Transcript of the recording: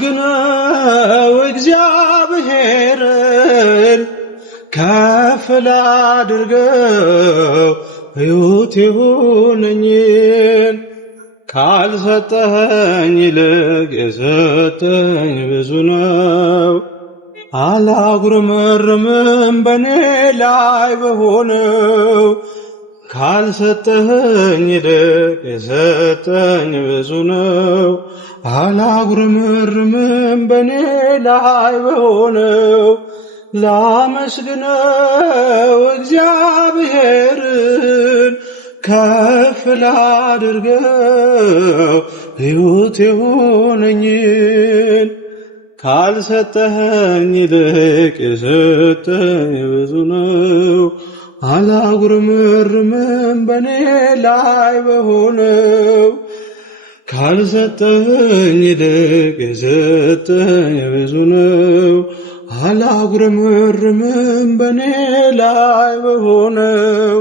ላመስግነው እግዚአብሔርን ከፍ ላድርገው ሕይወት የሆነኝን ካልሰጠኸኝ ይልቅ የሰጠኝ ብዙ ነው። አላጉረመርምም በኔ ላይ በሆነው ካልሰጠኸኝ ይልቅ የሰጠኝ ብዙ ነው። አላጉረመርምም በኔ ላይ በሆነው ላመስግነው እግዚአብሔርን ከፍ ላድርገው ሕይወት የሆነኝን ካልሰጠኸኝ ይልቅ የሰጠኝ ብዙ ነው። አላጉረመርምም በኔ ላይ በሆነው ካልሰጠኸኝ ይልቅ የሰጠኝ ብዙ ነው። አላጉረመርምም በኔ ላይ በሆነው